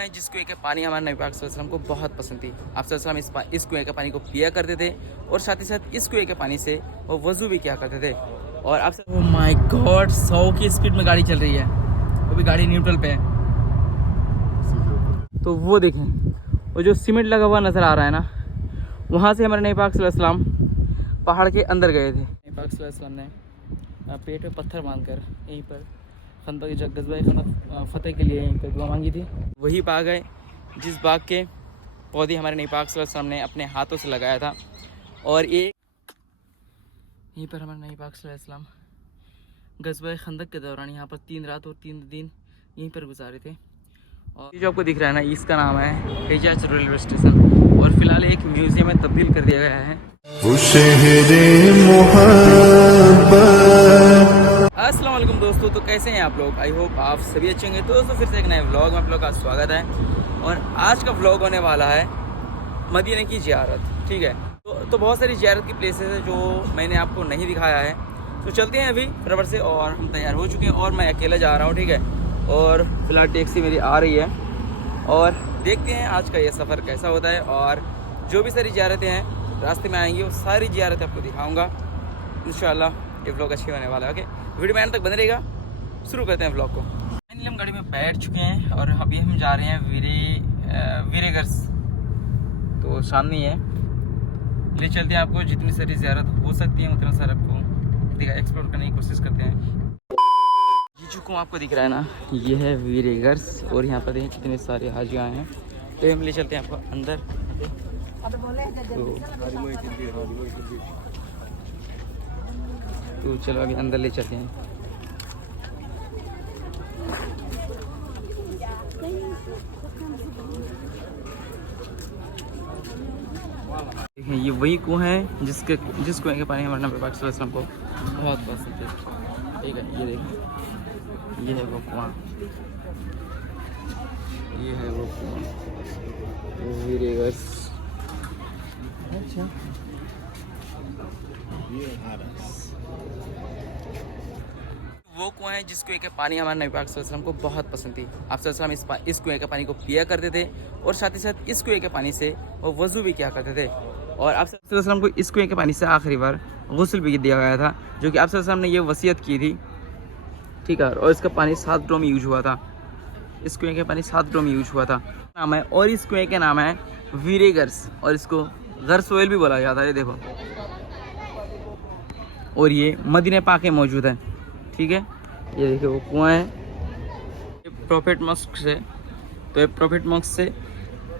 है जिस कुएं का पानी हमारे नबी पाक सल्लल्लाहु अलैहि वसल्लम को बहुत पसंद थी। आप सल्लल्लाहु अलैहि वसल्लम इस कुएं के पानी को पिया करते थे और साथ ही साथ इस कुएं के पानी से वो वज़ू भी किया करते थे। और आप ओह माय गॉड 100 की स्पीड में गाड़ी चल रही है, अभी गाड़ी न्यूट्रल पे है। तो वो देखें, वो जो सीमेंट लगा हुआ नज़र आ रहा है ना, वहाँ से हमारे नबी पाक सल्लल्लाहु अलैहि वसल्लम पहाड़ के अंदर गए थे। नबी पाक सल्लल्लाहु अलैहि वसल्लम ने पेट में पत्थर बांधकर यहीं पर खंदक गज़वाए खंदक फतेह के लिए यहीं पर दुआ मांगी थी। वही बाग है जिस बाग के पौधे हमारे नबी पाक सल्लल्लाहु अलैहि वसल्लम ने अपने हाथों से लगाया था। और ये यहीं पर हमारे नबी पाक सल्लल्लाहु अलैहि वसल्लम गज़वाए खंदक के दौरान यहाँ पर 3 रात और 3 दिन यहीं पर गुजारे थे। और ये जो आपको दिख रहा है ना, इसका नाम है हिजाज रेलवे स्टेशन और फिलहाल एक म्यूज़ियम में तब्दील कर दिया गया है। अस्सलाम वालेकुम दोस्तों, तो कैसे हैं आप लोग? आई होप आप सभी अच्छे होंगे। तो दोस्तों फिर से एक नए व्लॉग में आप लोग का स्वागत है। और आज का व्लॉग होने वाला है मदीने की ज़ियारत। ठीक है, तो बहुत सारी ज़ियारत की प्लेसेस है जो मैंने आपको नहीं दिखाया है। तो चलते हैं अभी फटाफट से, और हम तैयार हो चुके हैं और मैं अकेला जा रहा हूँ। ठीक है, और फिलहाल टैक्सी मेरी आ रही है और देखते हैं आज का ये सफ़र कैसा होता है। और जो भी सारी ज़ियारतें हैं रास्ते में आएंगी वो सारी ज़ियारतें आपको दिखाऊँगा इंशाल्लाह। ये व्लॉग अच्छी होने वाला है। ओके, वीडियो में एंड तक बने रहेगा। शुरू करते हैं व्लॉग को। फाइनली हम गाड़ी में बैठ चुके हैं और अभी हम जा रहे हैं वीरेगर्स। तो सामने ही है, ले चलते हैं आपको। जितनी सारी ज़ियारत हो सकती है उतना सारा आपको एक्सप्लोर करने की कोशिश करते हैं। ये जो आपको दिख रहा है ना, ये है वीरेगर्स और यहाँ पर देखिए कितने सारे हाजी आए हैं। तो हम ले चलते हैं आपको अंदर। तो चलो अभी अंदर ले चलते हैं। देखें, ये वही कुआं है जिस कुएं के पानी हमारे नबी पाक सल्लल्लाहु अलैहि वसल्लम को बहुत पसंद है। ठीक है, ये देखें, ये है वो कुआं, ये है वो कुआं वीरेगर्स। अच्छा, वो कुआं है जिस कुएं के पानी हमारे नबी पाक सल्लल्लाहु अलैहि वसल्लम को बहुत पसंद थी। आप सल्लल्लाहु अलैहि वसल्लम इस कुएं के पानी को पिया करते थे और साथ ही साथ इस कुएं के पानी से वो वज़ू भी किया करते थे। और आप सल्लल्लाहु अलैहि वसल्लम को इस कुएं के पानी से आखिरी बार गुस्ल भी दिया गया था, जो कि आप सल्लल्लाहु अलैहि वसल्लम ने ये वसीयत की थी। ठीक है, और इसका पानी 7 ड्रम यूज हुआ था। इस कुएं के पानी 7 ड्रम यूज हुआ था नाम है। और इस कुएं का नाम है वीरेगर्स और इसको गर्स ऑयल भी बोला जाता है। ये देखो, और ये मदीने पाक में मौजूद है। ठीक है, ये देखिए वो कुआं है। ये प्रॉफिट मॉस्क से, तो ये प्रॉफिट मॉस्क से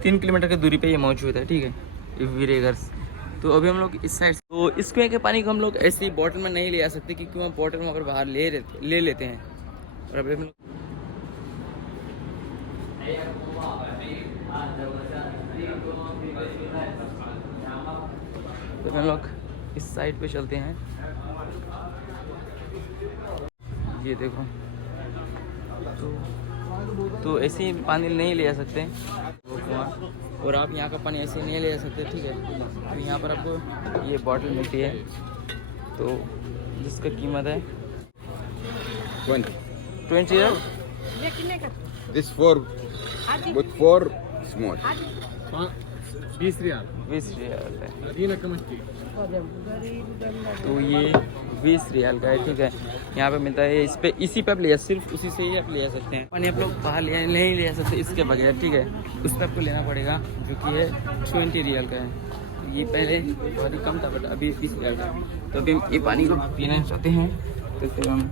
3 किलोमीटर की दूरी पे ये मौजूद है। ठीक है, ये वीरेगर्स। तो अभी हम लोग इस साइड, तो इस कुएं के पानी को हम लोग ऐसे ही बॉटल में नहीं ले आ सकते क्योंकि वहाँ बॉटल में अगर बाहर ले लेते हैं। और अभी हम लोग तो हम लोग इस साइड पे चलते हैं। ये देखो, तो ऐसे ही पानी नहीं ले जा सकते वो कुआं, और आप यहाँ का पानी ऐसे नहीं ले जा सकते। ठीक है, तो यहाँ पर आपको ये बॉटल मिलती है, तो जिसका कीमत है 20 This for but for small. 20 riyal है। तो ये 20 रियाल का है। ठीक है, यहाँ पे मिलता है। इस पे इसी पे आप ले, सिर्फ उसी से ही आप ले जा सकते हैं। पानी आप लोग बाहर नहीं ले जा सकते इसके बगैर। ठीक है, उस पर आपको लेना पड़ेगा जो कि है 20 रियाल का है। ये पहले बहुत ही कम था बट अभी 20 रियाल का है। तो अभी हम ये पानी को पीना चाहते हैं, तो फिर हम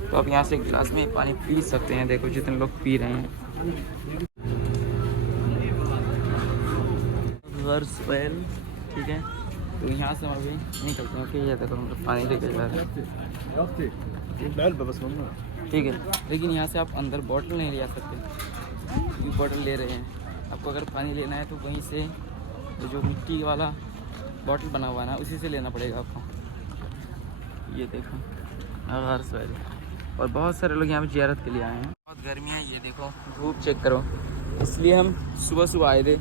तो आप यहाँ से एक गिलास में पानी पी सकते हैं। देखो जितने लोग पी रहे हैं। ठीक है, तो यहाँ से हम अभी निकलते हैं। कि ये देखो हम पानी लेके जा रहे हैं। ठीक है, लेकिन यहाँ से आप अंदर बॉटल नहीं ले जा सकते। ये बॉटल ले रहे हैं, आपको अगर पानी लेना है तो वहीं से जो मिट्टी वाला बॉटल बना हुआ है ना, उसी से लेना पड़ेगा आपको। ये देखो गर्स वैली, और बहुत सारे लोग यहाँ पे ज़ियारत के लिए आए हैं। बहुत गर्मी है, ये देखो धूप चेक करो। इसलिए हम सुबह सुबह आए थे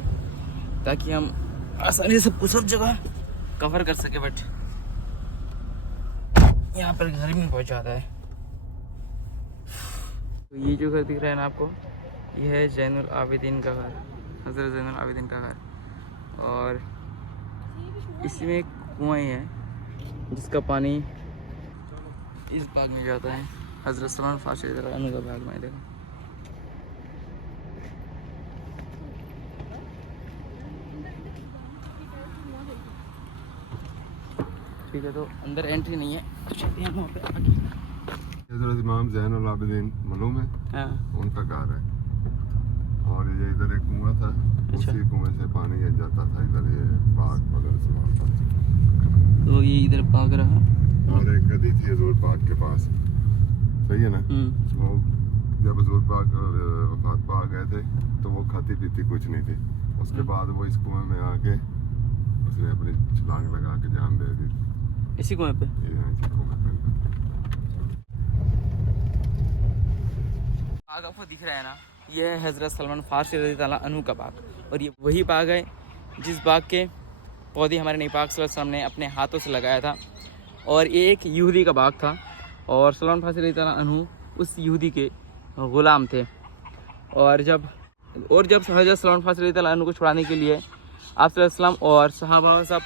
ताकि हम आसानी से सब जगह कवर कर सके। बट यहाँ पर गर्मी बहुत ज़्यादा है। तो ये जो घर दिख रहा है ना आपको, ये है ज़ैनुल आबिदीन का घर, हज़रत ज़ैनुल आबिदीन का घर। और इसमें एक कुआं है जिसका पानी इस बाग में जाता है, हज़रत सलमान फारसी रज़ियल्लाहु अन्हु का बाग में। देखो ठीक है, तो अंदर एंट्री नहीं है, तो चलते हैं वहाँ पे आगे। हज़रत इमाम ज़ैनुल आबिदीन मलूम है, हाँ उनका घर है। और ये इधर एक कुआं था, उसी कुएं से पानी ये जाता था इधर, ये बाग बगल से। तो ये इधर बाग रहा, और एक गदी थी हजूर पाक के पास, सही है ना। वो जब हजूर पाक वफात पा गए थे तो वो खाती पीती कुछ नहीं थी। उसके बाद वो इस कुएं में आके उसने अपनी छलांग लगा के जान दे दी इसी कुएं पे। बाग आपको दिख रहा है ना, ये है हज़रत सलमान फारसी रज़ियल्लाहु अन्हु का बाग। और ये वही बाग है जिस बाग के पौधे हमारे नबी पाक सल्लल्लाहु अलैहि वसल्लम ने अपने हाथों से लगाया था। और ये एक यहूदी का बाग था, और सलमान फारसी रज़ियल्लाहु अन्हु उस यहूदी के ग़ुलाम थे। और जब हज़रत सलमान फारसी रज़ियल्लाहु अन्हु को छुड़ाने के लिए आप सल्लल्लाहु अलैहि वसल्लम और सहाबा सब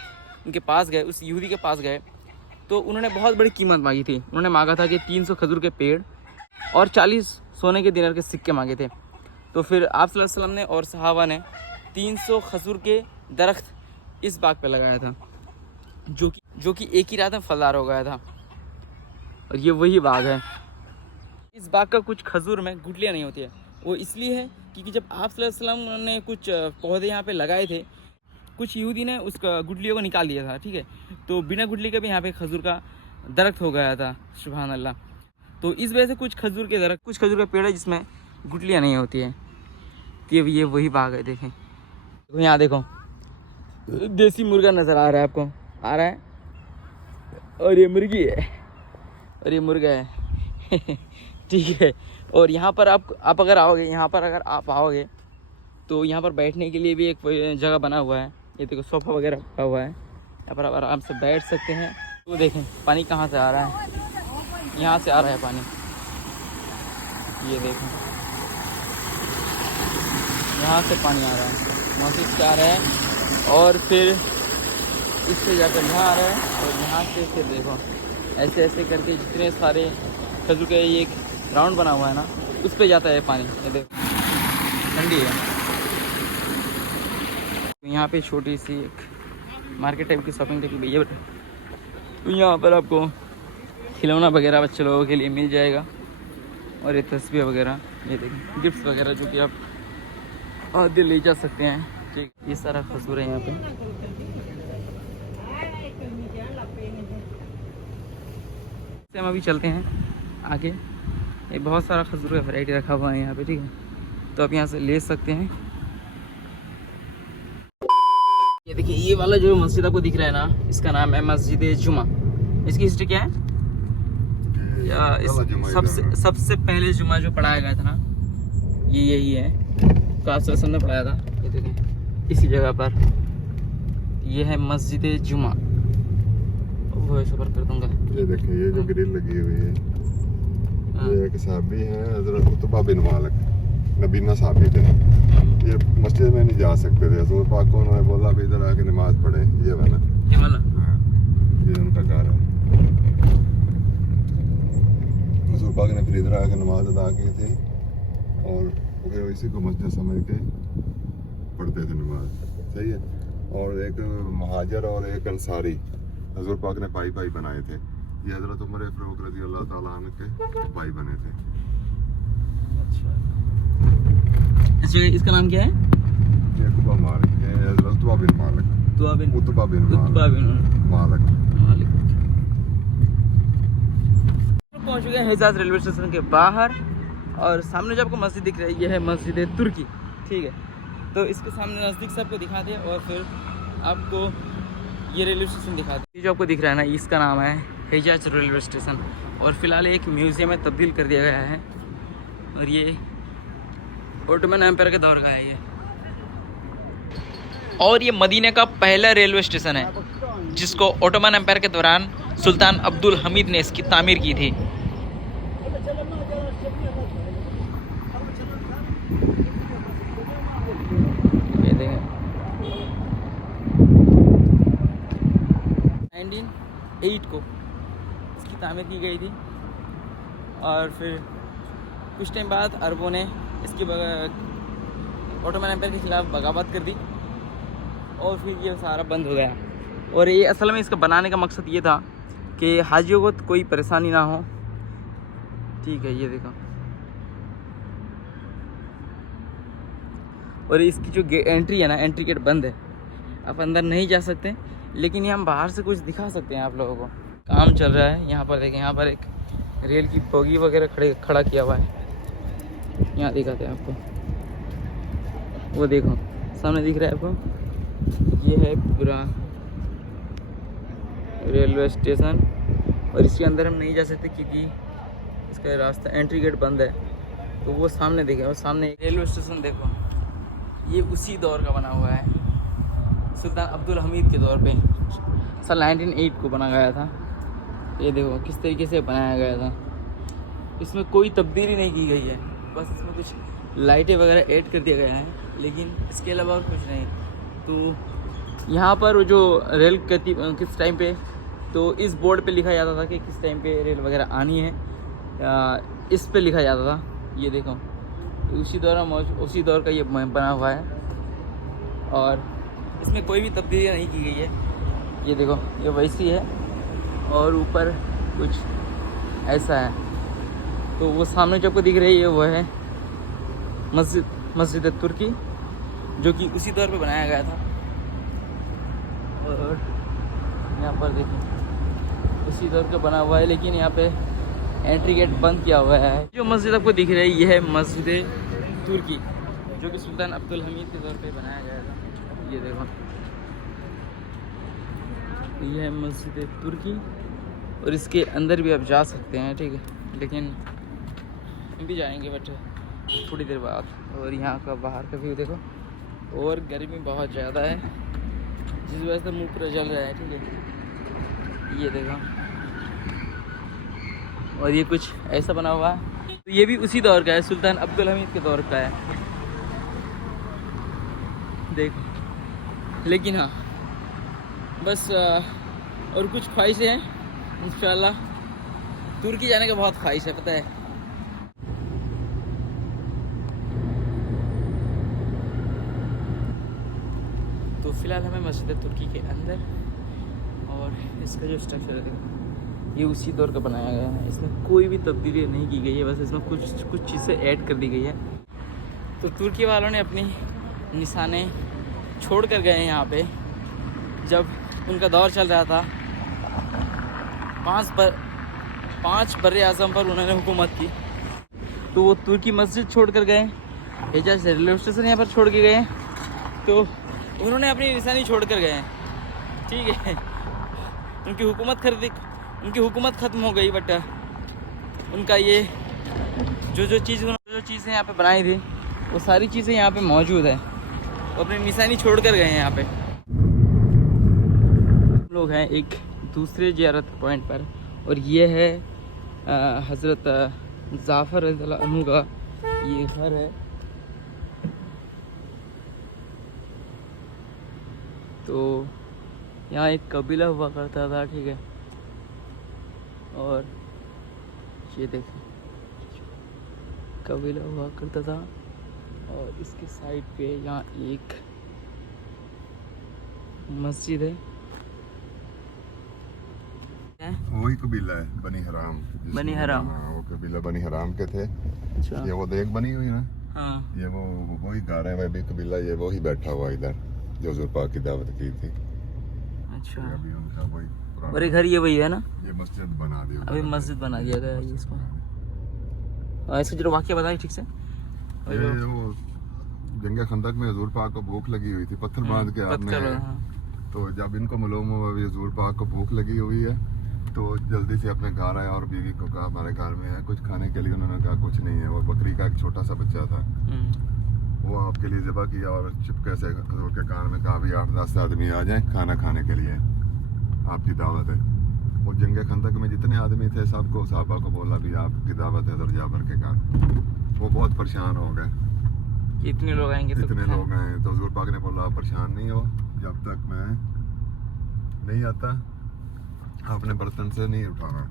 उनके पास गए, उस यहूदी के पास गए, तो उन्होंने बहुत बड़ी कीमत मांगी थी। उन्होंने मांगा था कि 300 खजूर के पेड़ और 40 सोने के दिनार के सिक्के मांगे थे। तो फिर आप सल्लल्लाहु अलैहि वसल्लम ने और सहाबा ने 300 खजूर के दरख्त इस बाग पे लगाया था, जो कि एक ही रात में फलदार हो गया था। और ये वही बाग है। इस बाग का कुछ खजूर में गुठलियाँ नहीं होती है, वो इसलिए है क्योंकि जब आप सल्लल्लाहु अलैहि वसल्लम ने कुछ पौधे यहाँ पे लगाए थे, कुछ यहूदी ने उसका गुठलियों को निकाल दिया था, ठीक है। तो बिना गुठली के भी यहाँ पे खजूर का दरख्त हो गया था, सुभान अल्लाह। तो इस वजह से कुछ खजूर का पेड़ है जिसमें गुठलियाँ नहीं होती है। तो ये वही बाग है। देखें तो यहाँ देखो, देसी मुर्गा नज़र आ रहा है आपको, आ रहा है, और ये मुर्गी है और ये मुर्गा है ठीक है। और यहाँ पर आप अगर आओगे, यहाँ पर अगर आप आओगे तो यहाँ पर बैठने के लिए भी एक जगह बना हुआ है। ये देखो सोफ़ा वगैरह रखा हुआ है, यहाँ पर आप आराम से बैठ सकते हैं। तो देखें पानी कहाँ से आ रहा है, यहाँ से आ रहा है पानी, ये देखें यहाँ से पानी आ रहा है, मस्जिद से आ रहा है, और फिर इससे जाकर यहाँ आ रहा है, और यहाँ से फिर देखो ऐसे ऐसे करके जितने सारे खजूर के ये एक राउंड बना हुआ है ना, उस पर जाता है पानी। ये देखो ठंडी है। तो यहाँ पे छोटी सी एक मार्केट टाइप की शॉपिंग टाइप की भैया, तो यहाँ पर आपको खिलौना वगैरह बच्चे लोगों के लिए मिल जाएगा, और ये तस्वीर वगैरह, ये देखिए गिफ्ट्स वगैरह जो कि आप आधे ले जा सकते हैं, ठीक। ये सारा खजूर है यहाँ पे। हम अभी चलते हैं आगे, ये बहुत सारा खजूर का वैरायटी रखा हुआ है यहाँ पे, ठीक है। तो आप यहाँ से ले सकते हैं। ये देखिए ये वाला जो मस्जिद आपको दिख रहा है ना, इसका नाम है मस्जिद जुमा। इसकी हिस्ट्री क्या है? सबसे पहले जुमा जो पढ़ाया गया था ना, ये यही है, कासम ने पढ़ाया था। ये देखें इसी जगह पर, ये है मस्जिद जुमा। वो सफर कर दूंगा। ये देखिए ये जो ग्रिल लगी हुई है, ये एक साहबी है हजरत उतबा बिन मालिक, नबीना साहबी थे। ये मस्जिद में नहीं जा सकते थे, हजूर पाक को उन्होंने बोला भी इधर आके नमाज पढ़े। ये वाला ये उनका घर है। हजूर पाक ने फिर इधर आके नमाज अदा की थी, और फिर इसी को मस्जिद समझ के पढ़ते थे नमाज, सही है। और एक महाजर और एक अंसारी हजूर पाक ने भाई भाई बनाए थे। ये हजरत उमर फारूक रज़ी अल्लाह ताला अन्हु के भाई बने थे। अच्छा इसका नाम क्या है? ये उतबा मालिक, ये हजरत उतबा बिन मालिक, उतबा बिन मालिक। पहुंच गए हिजाज रेलवे स्टेशन के बाहर, और सामने जो आपको मस्जिद दिख रही है, ये है मस्जिद तुर्की, ठीक है। तो इसके सामने नज़दीक से आपको दिखा दे, और फिर आपको ये रेलवे स्टेशन दिखा दे। ये जो आपको दिख रहा है ना, इसका नाम है हिजाज रेलवे स्टेशन, और फिलहाल एक म्यूज़ियम में तब्दील कर दिया गया है। और ये ओटोमन एम्पायर के दौर का है ये। और ये मदीना का पहला रेलवे स्टेशन है जिसको ओटोमन एम्पायर के दौरान सुल्तान अब्दुल हमीद ने इसकी तामीर की थी। ये देखें 1908 को इसकी तामीर की गई थी और फिर कुछ टाइम बाद अरबों ने इसकी ऑटोमन एम्पायर के खिलाफ बगावत कर दी और फिर ये सारा बंद हो गया। और ये असल में इसका बनाने का मकसद ये था कि हाजियों को कोई परेशानी ना हो। ठीक है, ये देखो। और इसकी जो एंट्री है ना, एंट्री गेट बंद है, आप अंदर नहीं जा सकते, लेकिन ये हम बाहर से कुछ दिखा सकते हैं आप लोगों को। काम चल रहा है यहाँ पर, देखें यहाँ पर एक रेल की बोगी वगैरह खड़ा किया हुआ है। यहाँ दिखाते हैं आपको, वो देखो सामने दिख रहा है आपको, ये है पूरा रेलवे स्टेशन। और इसके अंदर हम नहीं जा सकते क्योंकि इसका रास्ता, एंट्री गेट बंद है। तो वो सामने देखा, और सामने रेलवे स्टेशन देखो, ये उसी दौर का बना हुआ है, सुल्तान अब्दुल हमीद के दौर पे साल 1908 को बना गया था। ये देखो किस तरीके से बनाया गया था, इसमें कोई तब्दीली नहीं की गई है, बस इसमें कुछ लाइटें वगैरह ऐड कर दिया गया है, लेकिन इसके अलावा और कुछ नहीं। तो यहाँ पर जो रेल किस टाइम पे, तो इस बोर्ड पे लिखा जाता था कि किस टाइम पे रेल वगैरह आनी है, इस पे लिखा जाता था। ये देखो उसी दौर का ये बना हुआ है और इसमें कोई भी तब्दीली नहीं की गई है। ये देखो ये वैसी है और ऊपर कुछ ऐसा है। तो वो सामने जो आपको दिख रही है वो है मस्जिद तुर्की, जो कि उसी दौर पे बनाया गया था। और यहाँ पर देखिए उसी दौर का बना हुआ है, लेकिन यहाँ पे एंट्री गेट बंद किया हुआ है। जो मस्जिद आपको दिख रही है ये है मस्जिद तुर्की, जो कि सुल्तान अब्दुल हमीद के दौर पे बनाया गया था। ये देखो ये है मस्जिद तुर्की और इसके अंदर भी आप जा सकते हैं, ठीक है, लेकिन हम भी जाएंगे बट थोड़ी देर बाद। और यहाँ का बाहर का व्यू देखो, और गर्मी बहुत ज़्यादा है जिस वजह से मुँह पूरा जल रहा है, ठीक है। ये देखो, और ये कुछ ऐसा बना हुआ है, तो ये भी उसी दौर का है, सुल्तान अब्दुल हमीद के दौर का है, देखो। लेकिन हाँ बस और कुछ ख्वाहिशें हैं, इंशाल्लाह तुर्की जाने का बहुत ख्वाहिश है, पता है। तो फिलहाल हमें मस्जिद तुर्की के अंदर, और इसका जो स्ट्रक्चर है देखो ये उसी दौर का बनाया गया है, इसमें कोई भी तब्दीली नहीं की गई है, बस इसमें कुछ चीज़ें ऐड कर दी गई है। तो तुर्की वालों ने अपनी निशाने छोड़ कर गए हैं यहाँ पे, जब उनका दौर चल रहा था। 5 बर-ए-आज़म पर उन्होंने हुकूमत की, तो वो तुर्की मस्जिद छोड़ कर गए, हिजाज रेलवे स्टेशन यहाँ पर छोड़ के गए, तो उन्होंने अपनी निशानी छोड़ कर गए, ठीक है। उनकी हुकूमत ख़त्म हो गई, बट उनका ये जो चीज़ें यहाँ पे बनाई थी वो सारी चीज़ें यहाँ पे मौजूद है, वो अपनी निशानी छोड़ कर गए हैं यहाँ पे। हम लोग हैं एक दूसरे ज़ियारत पॉइंट पर, और ये है हज़रत जाफ़र रज़ियल्लाहु अन्हु का ये घर है। तो यहाँ एक कबीला हुआ करता था, ठीक है। और ये देखें कबीला हुआ करता था, और इसके साइड पे यहाँ एक मस्जिद है। वही कबीला है बनी हराम। हाँ, वो कबीला बनी हराम के थे। अच्छा। ये वो देख बनी हुई ना, हाँ ये वही घर है, वह भी कबीला, ये वही बैठा हुआ इधर जो हुजूर पाक की दावत की थी। अच्छा। अभी उनका वही पुराना, और ये घर ये वही है ना, ये मस्जिद बना दिया, अभी मस्जिद बना दिया गया है इसको। ऐसे जो वाक़या बताइए ठीक से। ये वो जंगे खंदक में हुजूर पाक को भूख लगी हुई थी, पत्थर बांध के आपने। तो जब इनको मालूम हुआ भी हुजूर पाक को भूख लगी हुई है, तो जल्दी से अपने घर आया और बीवी को कहा हमारे घर में है कुछ खाने के लिए। उन्होंने कहा कुछ नहीं है। वो बकरी का एक छोटा सा बच्चा था, वो आपके लिए ज़िबा किया और चुपके से हुजूर के कान में कहा भी 8-10 आदमी आ जाएं, खाना खाने के लिए आपकी दावत है। और जंग खंदक में जितने आदमी थे सबको साहबा को बोला भी आपकी दावत है दर्जा भर के का। वो बहुत परेशान हो गए, इतने लोग आएंगे तो इतने लोग आए तो हुजूर पाक ने बोला आप परेशान नहीं हो, जब तक मैं नहीं आता आपने बर्तन से नहीं उठाना,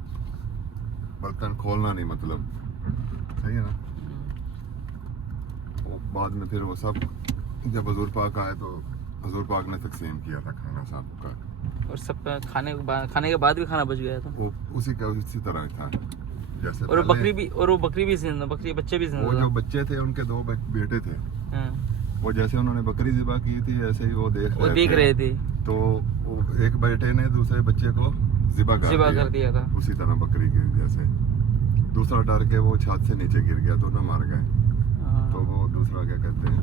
बर्तन खोलना नहीं, मतलब सही है ना। और बाद में फिर वो सब जब हुजूर पाक आए तो हुजूर पाक ने तकसीम किया था खाना सबका, और सब खाने के बाद भी खाना बच गया था। वो उसी तरह था जैसे और वो पहले- बकरी भी जिंदा, बकरी बच्चे भी जिंदा वो था। जो बच्चे थे उनके 2 बेटे थे, हाँ, वो जैसे उन्होंने बकरी ज़िबा की थी ऐसे ही वो देख रहे थे तो वो एक बेटे ने दूसरे बच्चे को ज़िबा कर दिया था। उसी तरह बकरी की जैसे। दूसरा डर के वो छत से नीचे गिर गया, दोनों मर गए। हाँ। तो वो दूसरा क्या कहते हैं,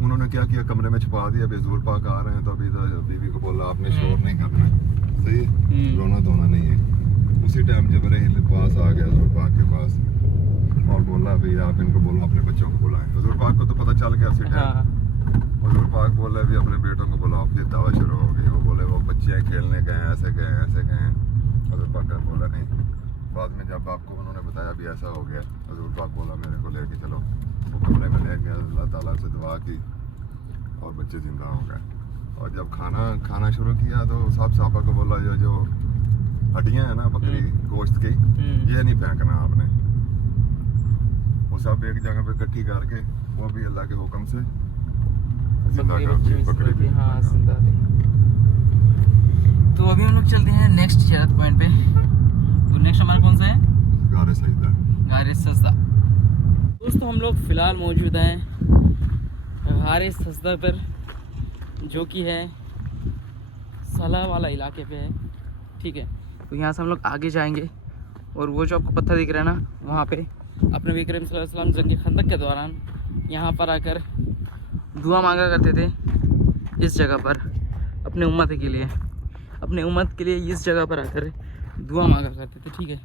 उन्होंने क्या किया कमरे में छुपा दिया, अभी हुजूर पाक आ रहे हैं तो अभी बीवी को बोला आपने शोर नहीं करना है, सही है, रोना धोना नहीं है। उसी टाइम जबरील पास आ गया हुजूर पाक के पास और बोला भाई आप इनको बोलो अपने बच्चों को बुलाएं। हुजूर पाक को तो पता चल गया उसी टाइम। हुजूर पाक बोले भी अपने बेटों को बुलाओ, फिर दावा शुरू हो गई। वो बोले वो बच्चे खेलने गए ऐसे गए। हुजूर पाक ने बोला नहीं। बाद में जब आपको उन्होंने बताया भी ऐसा हो गया, हुजूर पाक बोला मेरे को लेके चलो। वो कमरे में ले गया, अल्लाह ताला से दुआ की और बच्चे जिंदा हो गए। और जब खाना शुरू किया तो सब साहबा को बोला जो हड्डियां है ना बकरी गोश्त की, ये नहीं फेंकना आपने। वो सब एक जगह पे इकट्ठी करके वो भी अल्लाह के हुक्म से जिंदा कर दी, बकरी भी। हाँ, जिंदा थी। तो अभी हम लोग चलते हैं नेक्स्ट जियारत पॉइंट पे। तो नेक्स्ट हमारा कौन सा है? गारे सजदा। गारे सजदा। दोस्तों हम लोग फिलहाल मौजूद हैं गारे सजदा पर, जो कि है सलाह वाला इलाके पे है, ठीक है। तो यहाँ से हम लोग आगे जाएंगे और वो जो आपको पत्थर दिख रहा है ना, वहाँ पे अपने नबी करीम सल्लल्लाहु अलैहि वसल्लम जंग खंदक के दौरान यहाँ पर आकर दुआ मांगा करते थे। इस जगह पर अपने उम्मत के लिए इस जगह पर आकर दुआ मांगा करते थे, ठीक है।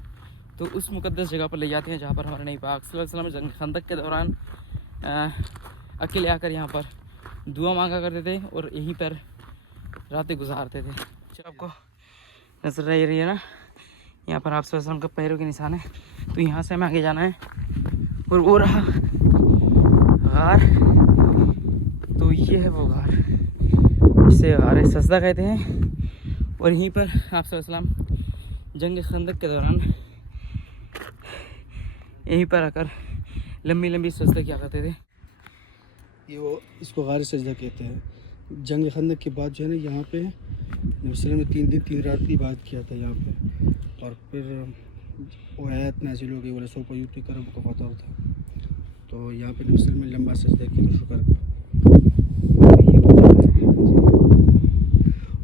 तो उस मुक़द्दस जगह पर ले जाते हैं जहाँ पर हमारे नबी पाक सल्लल्लाहु अलैहि वसल्लम जंग खंदक के दौरान अकेले आकर यहाँ पर दुआ मांगा करते थे और यहीं पर रातें गुजारते थे। चलो आपको नजर रही है ना, यहाँ पर आप सल्लल्लाहु अलैहि वसल्लम का पैरों के निशान है। तो यहाँ से हमें आगे जाना है और वो रहा गार। तो ये है वो गार जिसे गारे सजदा कहते हैं। और यहीं पर आप सल्लल्लाहु अलैहि वसल्लम जंग खंदक के दौरान यहीं पर आकर लंबी लंबी सजदा किया करते थे। ये वो इसको गार सजदा कहते हैं। जंग खंदक के बाद जो है ना, यहाँ पे नबी वसल्लम ने 3 दिन 3 रात की इबादत किया था यहाँ पे। और फिर वो आयत नाज़िल हो गई, बोले सो पर यूटी करब को पता होता। तो यहाँ पे नबी वसल्लम ने लंबा सजदा किया तो शुक्र का।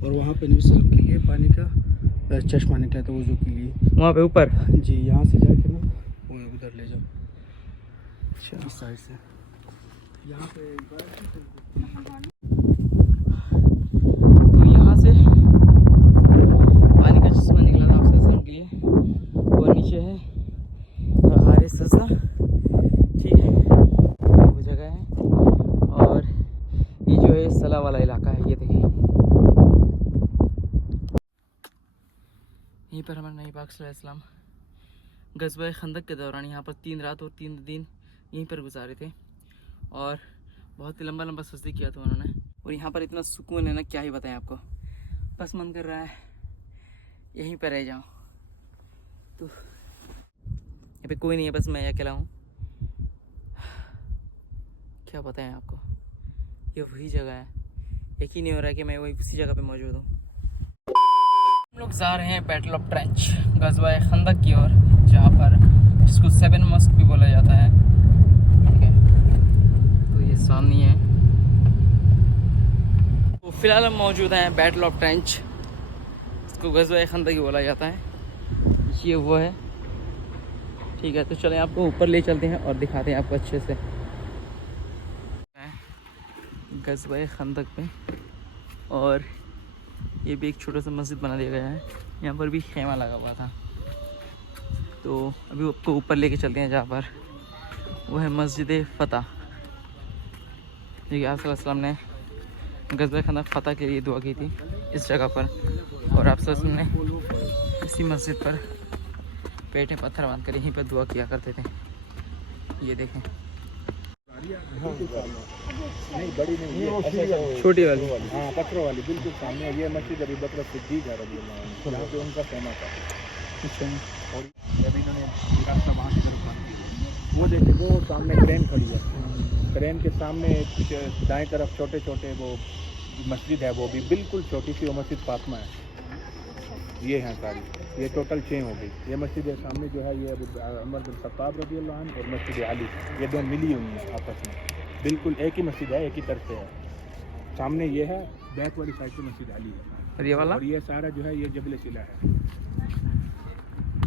और वहाँ पे नबी वसल्लम के लिए पानी का चश्मा निकला था वज़ू के लिए, वहाँ पे ऊपर। जी यहाँ से जाके ना वो उधर ले जाओ, अच्छा, इस साइड से यहाँ पे। तो यहाँ से पानी का चश्मा निकला था आप सल्लल्लाहु अलैहि वसल्लम के लिए। और नीचे है गारे सजदा, ठीक है, ये वो जगह है। और ये जो है सलाह वाला इलाका है, ये देखिए। यहीं पर हमारे नबी पाक सल्लल्लाहु अलैहि वसल्लम ग़ज़वा खंदक के दौरान यहाँ पर 3 रात और 3 दिन यहीं पर गुजारे थे और बहुत ही लंबा लंबा सजदे किया था उन्होंने। और यहाँ पर इतना सुकून है ना, क्या ही बताएं आपको। बस मन कर रहा है यहीं पर रह जाऊँ। तो यहाँ पे कोई नहीं है, बस मैं अकेला हूँ। क्या बताएं आपको, ये वही जगह है। यकीन नहीं हो रहा है कि मैं वही उसी जगह पे मौजूद हूँ। हम लोग जा रहे हैं बैटल ऑफ ट्रेंच, ग़ज़वा खंदक की ओर, जहाँ पर जिसको 7 मस्क भी बोला जाता है, ठीक है। तो ये सामने है। तो फिलहाल हम मौजूद हैं बैटल ऑफ ट्रेंच, इसको ग़ज़वा खंदक ही बोला जाता है। ये वो है, ठीक है। तो चलें आपको ऊपर ले चलते हैं और दिखाते हैं आपको अच्छे से ग़ज़वा खंदक पे। और ये भी एक छोटा सा मस्जिद बना दिया गया है, यहाँ पर भी खेमा लगा हुआ था। तो अभी आपको ऊपर लेके चलते हैं जहाँ पर वो है मस्जिद फ़तह, जो कि आप सल्लल्लाहु अलैहि वसल्लम ने ग़ज़वा खंदक फ़तह के लिए दुआ की थी इस जगह पर। और आप सब ने इसी मस्जिद पर पेट में पत्थर बांध कर यहीं पर दुआ किया करते थे। ये देखें, नहीं बड़ी नहीं, ये छोटी वाली। हाँ पत्थरों वाली बिल्कुल सामने। ये मस्जिद अभी बकर सिद्दीक है रज़ियल्लाहु अन्हु, जहाँ पे उनका कहना था। अच्छा, और अभी इन्होंने रास्ता वहाँ की तरफ बंद किया। वो देखिए वो सामने क्रेन खड़ी है, क्रेन के सामने कुछ दाएं तरफ छोटे छोटे वो मस्जिद है, वो भी बिल्कुल छोटी सी वो मस्जिद फातिमा है। ये हैं सारी, ये टोटल 6 हो गई। ये मस्जिद सामने जो है ये उमर बिन खत्ताब रज़ियल्लाहु अन्हु और मस्जिद अली, ये दो मिली हुई हैं आपस में, बिल्कुल एक ही मस्जिद है, एक ही तरफ से है। सामने ये है, बैक वाली साइड पे मस्जिद अली है, और ये वाला और ये सारा जो है ये जबल सिला है।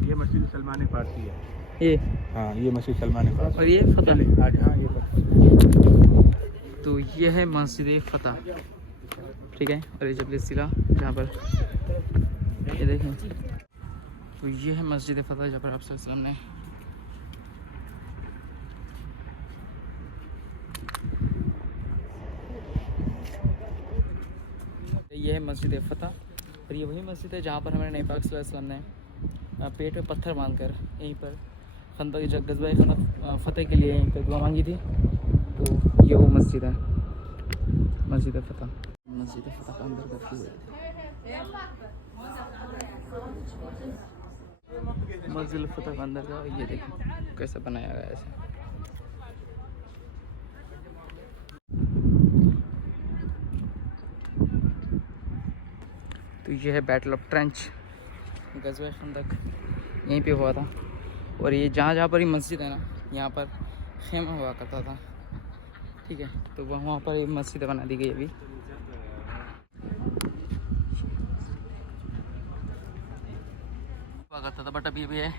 ये मस्जिद सलमान फारसी है। ये, हाँ ये मस्जिद सलमान फारसी। और ये फतह। आज हाँ ये बस। तो ये है मस्जिद फतह, ठीक है। और ये जबल सिला जहाँ पर ये देखें, तो ये है मस्जिद फतह जहाँ पर आप सल्लल्लाहु अलैहि वसल्लम ने ये है मस्जिद फतह। और ये वही मस्जिद है जहाँ पर हमारे नबी पाक सल्लल्लाहु अलैहि वसल्लम ने पेट में पत्थर बांधकर यहीं पर खंदक जब गज़वा फतह के लिए यहीं पर दुआ मांगी थी। तो ये वो मस्जिद है, मस्जिद फतह। मस्जिद फतह का अंदर का व्यू है। मस्जिद फतह का अंदर का ये देखो कैसा बनाया गया है ऐसे। तो ये है बैटल ऑफ ट्रेंच, गज़वा खंदक यहीं पे हुआ था। और ये जहाँ पर ये मस्जिद है ना, यहाँ पर खेमा हुआ करता था, ठीक है। तो वहाँ पर ये मस्जिद बना दी गई अभी। हुआ करता था बट अभी भी है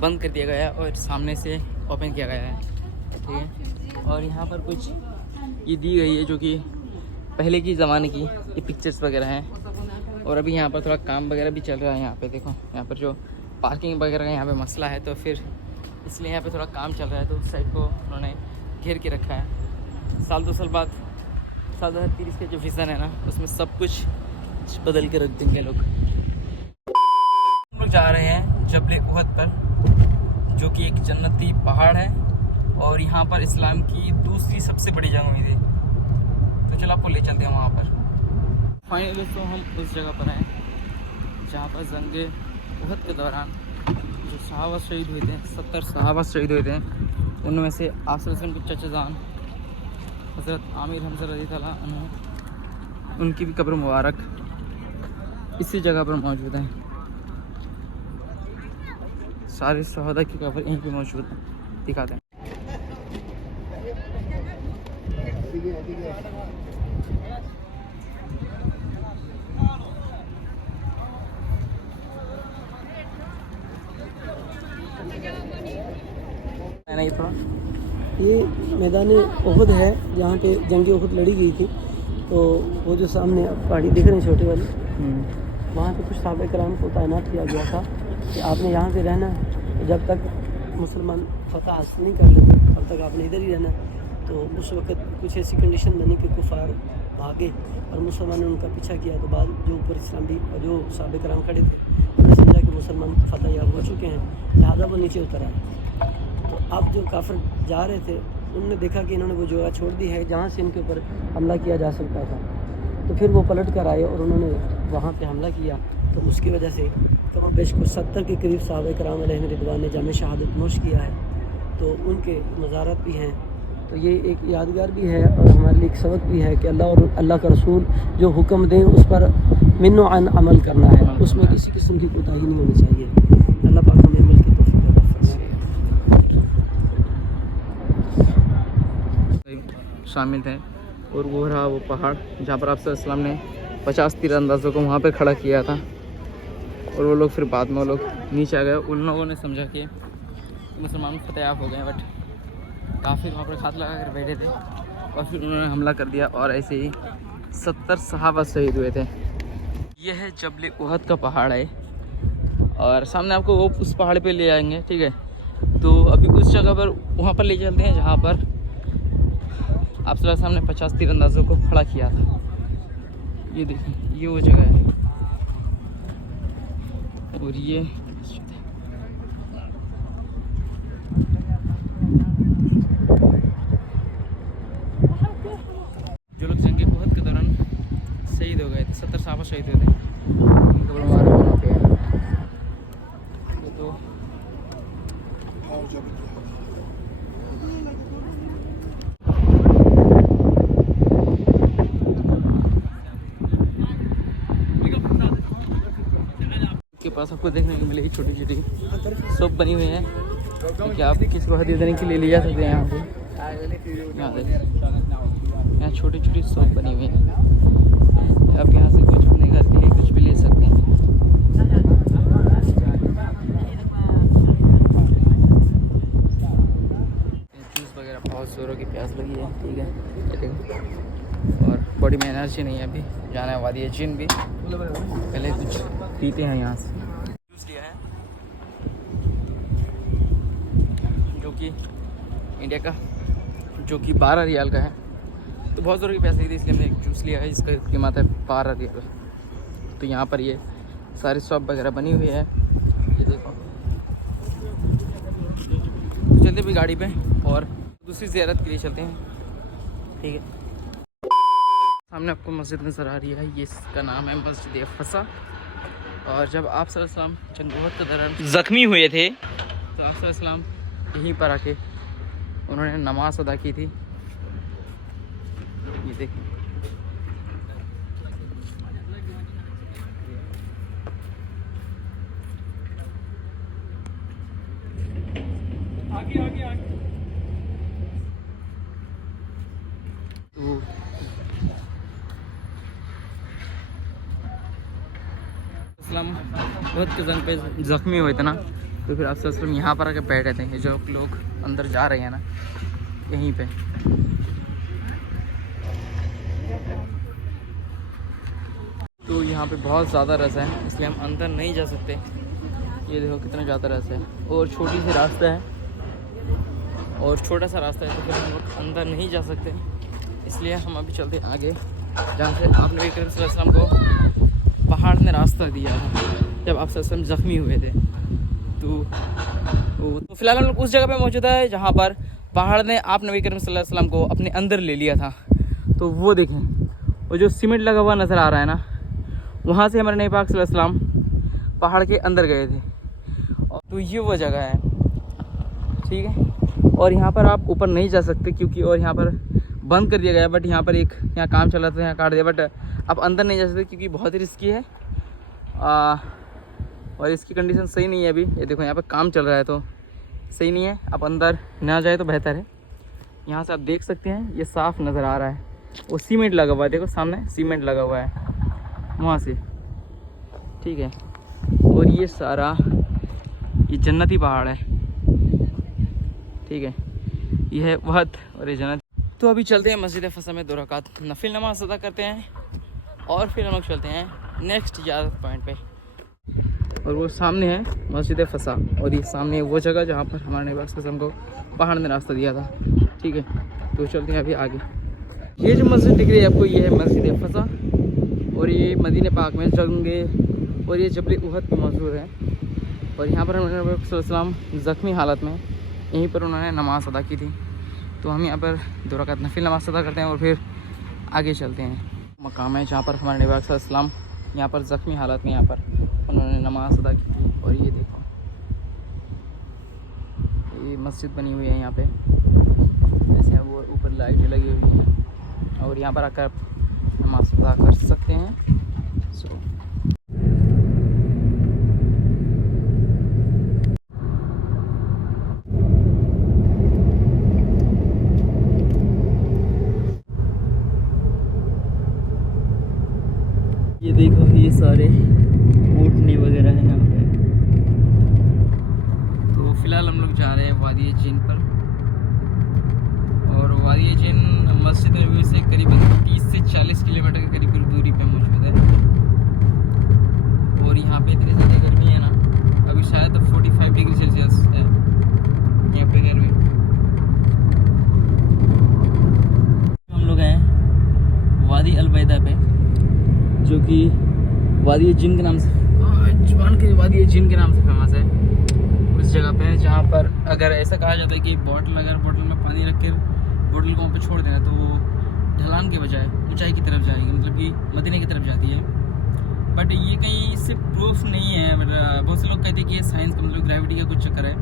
बंद कर दिया गया है और सामने से ओपन किया गया है, ठीक है। और यहाँ पर कुछ ये दी गई है जो कि पहले की ज़माने की ये पिक्चर्स वगैरह हैं। और अभी यहाँ पर थोड़ा काम वगैरह भी चल रहा है। यहाँ पे देखो, यहाँ पर जो पार्किंग वगैरह का यहाँ पे मसला है, तो फिर इसलिए यहाँ पे थोड़ा काम चल रहा है। तो उस साइड को उन्होंने घेर के रखा है। साल 2 साल बाद 2030 का जो विज़न है ना, उसमें सब कुछ बदल के रख देंगे लोग। हम लोग जा रहे हैं जबल उहद पर, जो कि एक जन्नती पहाड़ है और यहाँ पर इस्लाम की दूसरी सबसे बड़ी जंग हुई थी। तो चलो आपको ले चलते हैं वहाँ पर। फाइनली तो हम उस जगह पर हैं जहाँ पर जंग उहद के दौरान जो सहाबा शहीद हुए थे, 70 सहाबा शहीद हुए थे। उनमें से आप सल्लल्लाहु अलैहि वसल्लम के चचाजान हज़रत आमिर हमज़ा रज़ियल्लाहु अन्हु, उनकी भी कब्र मुबारक इसी जगह पर मौजूद है। सारे शहदा की कब्र यहीं पे मौजूद है, दिखाते हैं। नहीं थोड़ा ये मैदान उहद है जहाँ पे जंग उहद लड़ी गई थी। तो वो जो सामने आप पहाड़ी दिख रहे हैं छोटी वाली, वहाँ पे कुछ सहाबा कराम को तैनात किया गया था कि आपने यहाँ पे रहना है, जब तक मुसलमान फतह हासिल नहीं कर लेते तब तक आपने इधर ही रहना है। तो उस वक़्त कुछ ऐसी कंडीशन बनी कि कुफार भागे और मुसलमान ने उनका पीछा किया। तो बाद जो ऊपर इस्लामी और जो सहाबा कराम खड़े थे, उन्होंने समझा कि मुसलमान फतह याब हो चुके हैं, लिहाजा वो नीचे उतर आए। तो अब जो काफिर जा रहे थे, उन्होंने देखा कि इन्होंने वो जगह छोड़ दी है जहाँ से इनके ऊपर हमला किया जा सकता था। तो फिर वो पलट कर आए और उन्होंने वहाँ पे हमला किया। तो उसकी वजह से कम बेश को 70 के करीब सहाबा कराम अलैहिम रिदवान ने जामे शहादत नोश किया है। तो उनके मज़ारत भी हैं। तो ये एक यादगार भी है और हमारे लिए एक सबक भी है कि अल्लाह और अल्लाह का रसूल जो हुक्म दें उस पर मिन्नो अन अमल करना है, उसमें किसी किस्म की कोताही नहीं होनी चाहिए। अल्लाह पाक हमें अमल की तौफीक अता फरमाए। शामिल थे। और वो रहा वो पहाड़ जहाँ पर आप सल्लल्लाहु अलैहि वसल्लम ने 50 तीरंदाजों को वहाँ पर खड़ा किया था। और वो लोग फिर बाद में वो लोग नीचे आ गए। उन लोगों ने समझा कि मुसलमान फतेह हो गए, बट काफ़ी वहाँ पर हाथ लगा कर बैठे थे और फिर उन्होंने हमला कर दिया और ऐसे ही 70 सहाबा शहीद हुए थे। ये है जबल उहद का पहाड़ है और सामने आपको वो उस पहाड़ पे ले आएंगे, ठीक है। तो अभी उस जगह पर वहाँ पर ले चलते हैं जहाँ पर आप सल्लल्लाहु अलैहि वसल्लम ने 50 तीरंदाजों को खड़ा किया था। ये देखिए, ये वो जगह है। और ये जो लोग जंग बहुत के दौरान शहीद हो गए थे, 70 साहबा शहीद हुए थे, उनका बड़ा वहाँ पे है। तो के पास आपको देखने को मिलेगी छोटी छोटी शॉप बनी हुई है कि आप किसी को हदिया देने के लिए ले जा सकते हैं। यहाँ पे यहाँ छोटी छोटी शॉप बनी हुई है, आप यहाँ से कुछ अपने घर के लिए कुछ भी ले सकते हैं। जूस वगैरह बहुत जोरों की प्यास लगी है, ठीक है, ये देखो। और बॉडी में एनर्जी नहीं है, अभी जाना है वादी जिन भी, पहले कुछ पीते हैं यहाँ से। जूस लिया है जो कि इंडिया का, जो कि 12 रियाल का है, तो बहुत ज़रूरी पैसे लगी थी, इसलिए मैंने एक जूस लिया है जिसका कीमत है 12 रियाल। तो यहाँ पर ये सारी शॉप वगैरह बनी हुई है, ये देखो। तो चलते भी गाड़ी पे और दूसरी ज़ियारत के लिए चलते हैं, ठीक है। सामने आपको मस्जिद नज़र आ रही है, ये इसका नाम है मस्जिद फसा। और जब आप सल्लल्लाहु अलैहि वसल्लम जंग के दौरान ज़ख्मी हुए थे तो आप सल्लल्लाहु अलैहि वसल्लम यहीं पर आके उन्होंने नमाज अदा की थी, ये देखिए। तो इस्लाम बहुत के जंग पे ज़ख्मी हुए थे ना, तो फिर आप सल्लल्लाहु अलैहि वसल्लम यहाँ पर आके बैठे थे। जो लोग अंदर जा रहे हैं ना, यहीं पे तो यहाँ पे बहुत ज़्यादा रस है, इसलिए हम अंदर नहीं जा सकते। ये देखो कितना ज़्यादा रस है, और छोटी सी रास्ता है और छोटा सा रास्ता है, तो फिर हम लोग अंदर नहीं जा सकते। इसलिए हम अभी चलते हैं आगे, जहाँ से आपने नबी करीम सल्लल्लाहु अलैहि वसल्लम को पहाड़ ने रास्ता दिया था जब आप सल्लल्लाहु अलैहि वसल्लम ज़ख्मी हुए थे। तो फिलहाल हम लोग उस जगह पे मौजूद है जहाँ पर पहाड़ ने आप नबी करीम सल्लल्लाहु अलैहि वसल्लम को अपने अंदर ले लिया था। तो वो देखें, वो जो सीमेंट लगा हुआ नज़र आ रहा है ना, वहाँ से हमारे नबी पाक सल्लल्लाहु अलैहि वसल्लम पहाड़ के अंदर गए थे। तो ये वो जगह है, ठीक है। और यहाँ पर आप ऊपर नहीं जा सकते क्योंकि, और यहाँ पर बंद कर दिया गया, बट यहाँ पर यहाँ काम चल रहा था, यहाँ काट दिया, बट आप अंदर नहीं जा सकते क्योंकि बहुत ही रिस्की है और इसकी कंडीशन सही नहीं है अभी। ये देखो यहाँ पर काम चल रहा है तो सही नहीं है, आप अंदर ना जाए तो बेहतर है। यहाँ से आप देख सकते हैं ये साफ़ नज़र आ रहा है, वो सीमेंट लगा हुआ है, देखो सामने सीमेंट लगा हुआ है वहाँ से, ठीक है। और ये सारा ये जन्नती पहाड़ है, ठीक है, ये है वहद और ये जन्नत। तो अभी चलते हैं मस्जिद फसा में 2 रकात नफिल नमाज अदा करते हैं और फिर हम लोग चलते हैं नेक्स्ट इजाज़त पॉइंट पे। और वो सामने है मस्जिद फसा, और ये सामने वो जगह जहाँ पर हमारे नबी वसल्लम को पहाड़ ने रास्ता दिया था, ठीक है। तो चलते हैं अभी आगे। ये जो मस्जिद दिख रही है आपको, ये है मस्जिद फसा, और ये मदीने पाक में जंगे और ये जबल उहद पे मौजूद है। और यहाँ पर हमारे नबी वसल्लम ज़ख्मी हालत में यहीं पर उन्होंने नमाज़ अदा की थी। तो हम यहाँ पर 2 रकात नफिल नमाज अदा करते हैं और फिर आगे चलते हैं। मकाम है जहाँ पर हमारे नबी वसल्लम यहाँ पर ज़ख्मी हालत में यहाँ पर उन्होंने नमाज अदा की थी। और ये देखो ये मस्जिद बनी हुई है यहाँ पे, जैसे वो ऊपर लाइटें लगी हुई हैं और यहाँ पर आकर आप नमाज अदा कर सकते हैं। ये देखो ये सारे ऊँटनी वगैरह हैं यहाँ पे। तो फिलहाल हम लोग जा रहे हैं वादी जिन पर, और वादी जिन मस्जिद नबवी से करीबन 30 से 40 किलोमीटर के करीब दूरी पे मौजूद है। और यहाँ पे इतनी ज़्यादा गर्मी है ना, अभी शायद 45 डिग्री सेल्सियस है यहाँ पे गर्मी। हम लोग हैं वादी अलबैदा पे, जो कि वादी जिन के नाम से वादी जिन के नाम से फेमस है। उस जगह पे है जहाँ पर अगर ऐसा कहा जाता है कि अगर बोतल में पानी रख कर बोतल को वहाँ पे छोड़ देना तो वो ढलान के बजाय ऊंचाई की तरफ जाएगी, मतलब कि मदीने की तरफ जाती है। बट ये कहीं इससे प्रूफ नहीं है। बट बहुत से लोग कहते हैं कि ये साइंस का मतलब ग्रेविटी का कुछ चक्कर है,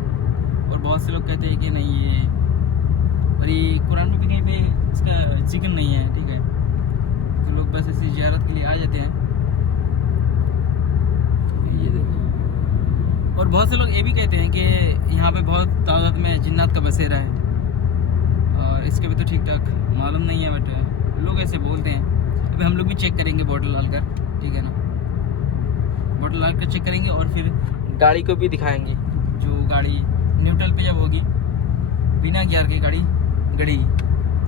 और बहुत से लोग कहते हैं कि नहीं ये, और ये कुरान में भी कहीं पे इसका जिक्र नहीं है। ठीक है, तो लोग बस ऐसी ज़ियारत के लिए आ जाते हैं। ये देखो, और बहुत से लोग ये भी कहते हैं कि यहाँ पे बहुत तादाद में जिन्नात का बसेरा है, और इसके भी तो ठीक ठाक मालूम नहीं है, बट लोग ऐसे बोलते हैं। अभी हम लोग भी चेक करेंगे बोतल डालकर, ठीक है ना, बोतल डालकर चेक करेंगे और फिर गाड़ी को भी दिखाएंगे। जो गाड़ी न्यूट्रल पे जब होगी, बिना गियर की गाड़ी गड़ेगी,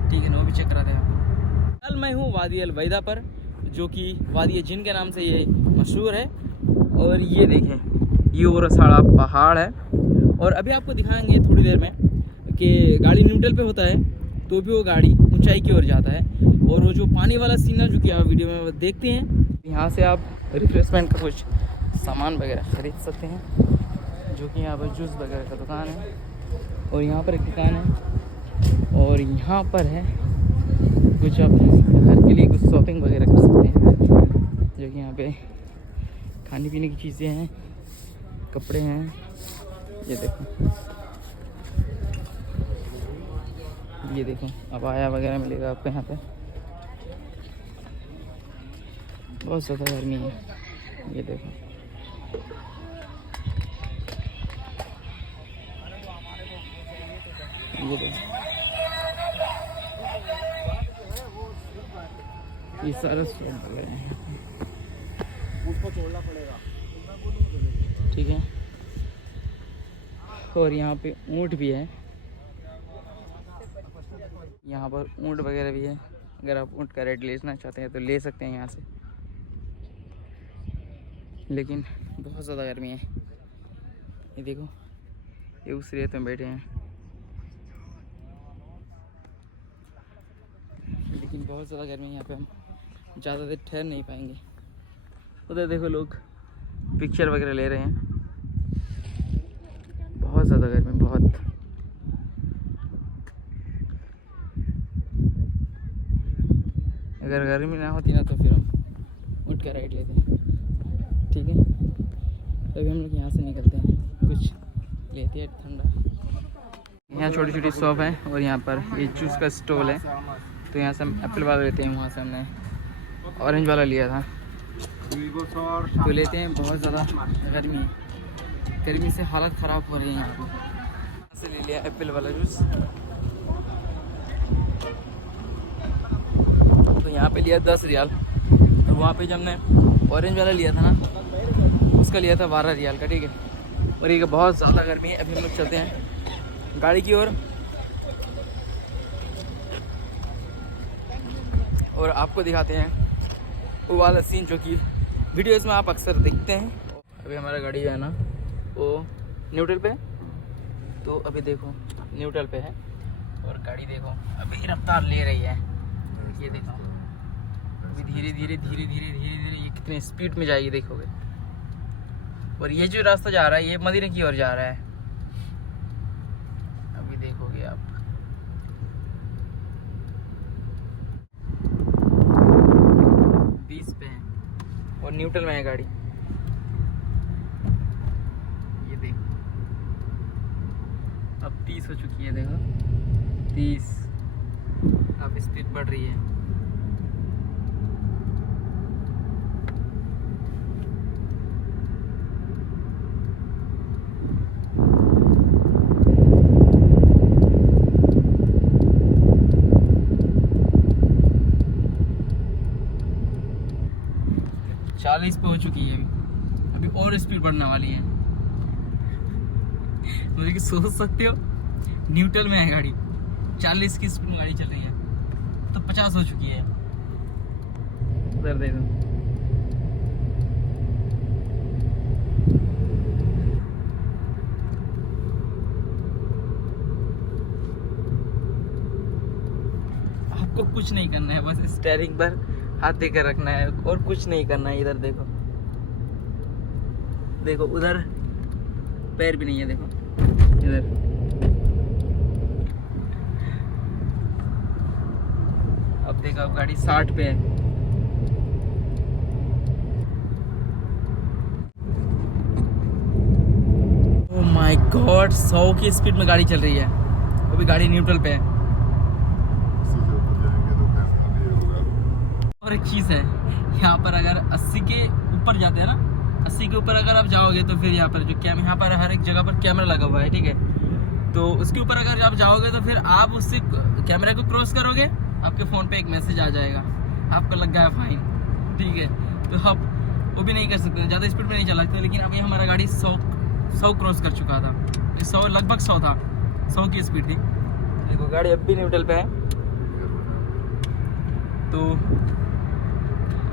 ठीक है ना, वो भी चेक कराते हैं आपको। कल मैं हूँ वादी अल वैदा पर, जो कि वादी जिन के नाम से ये मशहूर है। और ये देखें, ये और सारा पहाड़ है। और अभी आपको दिखाएंगे थोड़ी देर में कि गाड़ी न्यूट्रल पे होता है तो भी वो गाड़ी ऊंचाई की ओर जाता है। और वो जो पानी वाला सीन है जो कि आप वीडियो में वो देखते हैं, यहाँ से आप रिफ्रेशमेंट का कुछ सामान वगैरह खरीद सकते हैं, जो कि यहाँ पर जूस वगैरह का दुकान है। और यहाँ पर एक दुकान है, और यहाँ पर है कुछ आप घर के लिए कुछ शॉपिंग वगैरह कर सकते हैं, जो कि यहाँ पे खाने पीने की चीज़ें हैं, कपड़े हैं। ये देखो, ये देखो अबाया वगैरह मिलेगा आपको यहाँ पे। बहुत ज़्यादा गर्मी है, ये देखो। ये देखो, ये सारा स्टूडेंट लग रहे हैं, उसको छोड़ना पड़ेगा, ठीक है। और यहाँ पे ऊँट भी है, यहाँ पर ऊँट वगैरह भी है। अगर आप ऊँट का रेट लेना चाहते हैं तो ले सकते हैं यहाँ से, लेकिन बहुत ज़्यादा गर्मी है। ये देखो, ये उस रेत में बैठे हैं, लेकिन बहुत ज़्यादा गर्मी है यहाँ पे, हम ज़्यादा देर ठहर नहीं पाएंगे। उधर देखो लोग पिक्चर वगैरह ले रहे हैं। बहुत ज़्यादा गर्मी, बहुत। अगर गर्मी ना होती ना तो फिर हम उठ कर राइड लेते हैं, ठीक है। तभी हम लोग यहाँ से निकलते हैं, कुछ लेते हैं ठंडा। यहाँ छोटी छोटी शॉप है, और यहाँ पर ये जूस का स्टॉल है। तो यहाँ से हम एप्पल वाला लेते हैं, वहाँ से हमने ऑरेंज वाला लिया था, तो लेते हैं। बहुत ज़्यादा गर्मी है, गर्मी से हालत ख़राब हो रही है। यहाँ से ले लिया एप्पल वाला जूस, तो यहाँ पे लिया 10 रियाल। और वहाँ पे जब हमने ऑरेंज वाला लिया था ना, उसका लिया था 12 रियाल का, ठीक है। और ये बहुत ज़्यादा गर्मी है। अभी हम लोग चलते हैं गाड़ी की ओर, और आपको दिखाते हैं वो वाला सीन जो कि वीडियोस में आप अक्सर देखते हैं। अभी हमारा गाड़ी जो है ना वो न्यूट्रल पे, तो अभी देखो न्यूट्रल पे है, और गाड़ी देखो अभी रफ्तार ले रही है। ये देखो अभी धीरे धीरे धीरे धीरे धीरे धीरे ये कितने स्पीड में जाएगी देखोगे। और ये जो रास्ता जा रहा है ये मदीने की ओर जा रहा है, अभी देखोगे आप। और न्यूट्रल में है गाड़ी, ये देखो अब 30 हो चुकी है, देखो 30, अब स्पीड बढ़ रही है। चालीस पे हो चुकी है, अभी और स्पीड बढ़ने वाली है। मुझे कि सोच सकते हो न्यूट्रल में है गाड़ी, 40 की स्पीड में गाड़ी चल रही है, तो 50 हो चुकी है। उधर देखो, आपको कुछ नहीं करना है, बस स्टीयरिंग पर हाथ देकर रखना है और कुछ नहीं करना है। इधर देखो, देखो उधर पैर भी नहीं है, देखो इधर। अब देखो अब गाड़ी 60 पे है। ओह माय गॉड, 100 की स्पीड में गाड़ी चल रही है। अभी गाड़ी न्यूट्रल पे है। इससे जो ऊपर जाएंगे तो कैमरा भी होगा। और एक चीज़ है, यहाँ पर अगर 80 के ऊपर जाते हैं ना, 80 के ऊपर अगर आप जाओगे तो फिर यहाँ पर जो यहाँ पर हर एक जगह पर कैमरा लगा हुआ है, ठीक है। तो उसके ऊपर अगर आप जाओगे तो फिर आप उससे कैमरे को क्रॉस करोगे, आपके फ़ोन पे एक मैसेज आ जाएगा, आपका लग गया फाइन, ठीक है। तो आप वो भी नहीं कर सकते, ज़्यादा स्पीड में नहीं चला सकते। लेकिन अभी हमारा गाड़ी 100 क्रॉस कर चुका था, 100 लगभग 100 था, 100 की स्पीड थी। देखो गाड़ी अब भी न्यूट्रल पे है। तो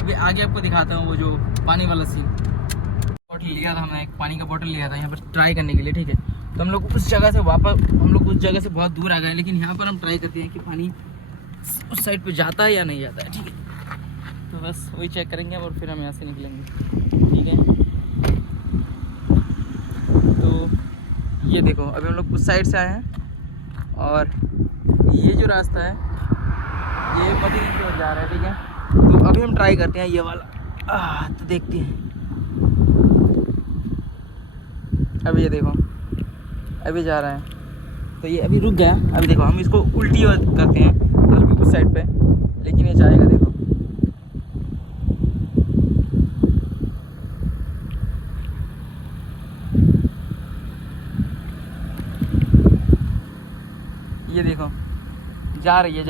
अभी आगे आपको दिखाता हूँ वो जो पानी वाला सीन। बॉटल लिया था हमने, एक पानी का बॉटल लिया था यहाँ पर ट्राई करने के लिए, ठीक है। तो हम लोग उस जगह से बहुत दूर आ गए, लेकिन यहाँ पर हम ट्राई करते हैं कि पानी उस साइड पे जाता है या नहीं जाता है, ठीक है। तो बस वही चेक करेंगे और फिर हम यहाँ से निकलेंगे, ठीक है। तो ये देखो अभी हम लोग उस साइड से आए हैं और ये जो रास्ता है ये मदीने की ओर जा रहा है, ठीक है। तो अभी हम ट्राई करते हैं ये वाला, तो देखते हैं। अभी ये देखो अभी जा रहा है, तो ये अभी रुक गया। अभी देखो हम इसको उल्टी करते हैं हल्की उस साइड पे, लेकिन ये जाएगा, देखो। ये देखो जा रही है ये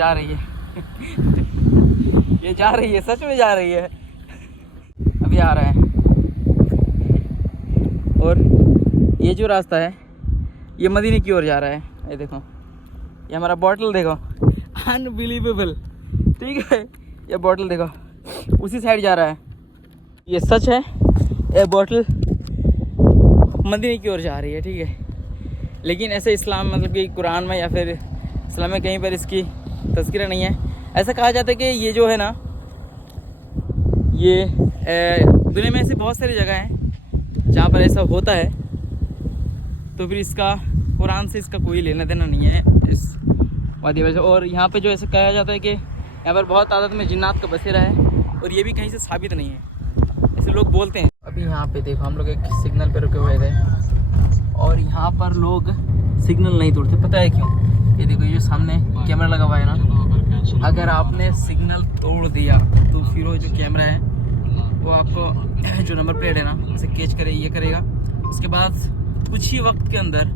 जा रही है, सच में जा रही है। अभी आ रहा है। और ये जो रास्ता है ये मदीने की ओर जा रहा है। ये देखो ये हमारा बॉटल देखो, अनबिलीवेबल, ठीक है। ये बॉटल देखो उसी साइड जा रहा है। ये सच है, ये बॉटल मदीने की ओर जा रही है, ठीक है। लेकिन ऐसे इस्लाम मतलब कि कुरान में या फिर इस्लाम में कहीं पर इसकी तज़किरा नहीं है। ऐसा कहा जाता है कि ये जो है ना, ये दुनिया में ऐसी बहुत सारी जगह हैं जहाँ पर ऐसा होता है, तो फिर इसका कुरान से इसका कोई लेना देना नहीं है इस वादी वजह से। और यहाँ पे जो ऐसे कहा जाता है कि यहाँ पर बहुत तादाद में जिन्नात का बसेरा है, और ये भी कहीं से साबित नहीं है, ऐसे लोग बोलते हैं। अभी यहाँ पे देखो हम लोग एक सिग्नल पे रुके हुए थे और यहाँ पर लोग सिग्नल नहीं तोड़ते, पता है क्यों? ये देखो ये सामने कैमरा लगा हुआ है ना, अगर आपने सिग्नल तोड़ दिया तो फिर वो जो कैमरा है वो आपको जो नंबर प्लेट है ना उसे कैच करे, ये करेगा। उसके बाद कुछ ही वक्त के अंदर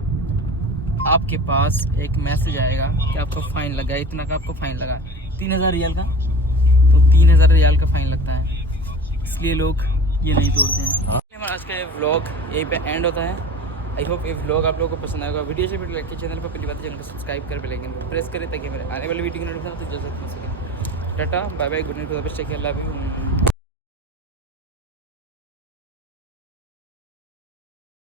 आपके पास एक मैसेज आएगा कि आपका फ़ाइन लगा है, इतना का आपको फ़ाइन लगा 3000 रियाल का। तो 3000 रियाल का फ़ाइन लगता है, इसलिए लोग ये नहीं तोड़ते हैं। हमारा आज का ये व्लॉग यहीं पे एंड होता है। आई होप ये व्लॉग आप लोगों को पसंद आएगा। वीडियो से वीडियो लाइक कीजिए, चैनल पर पहली बात चैनल को सब्सक्राइब कर बेल आइकन को प्रेस करें ताकि मेरे आने वाली वीडियो की नोटिफिकेशन तो जल्द से जल्द मिल सके। Tata bye bye, good night, खुदा हाफिज़, टेक केयर, लव यू।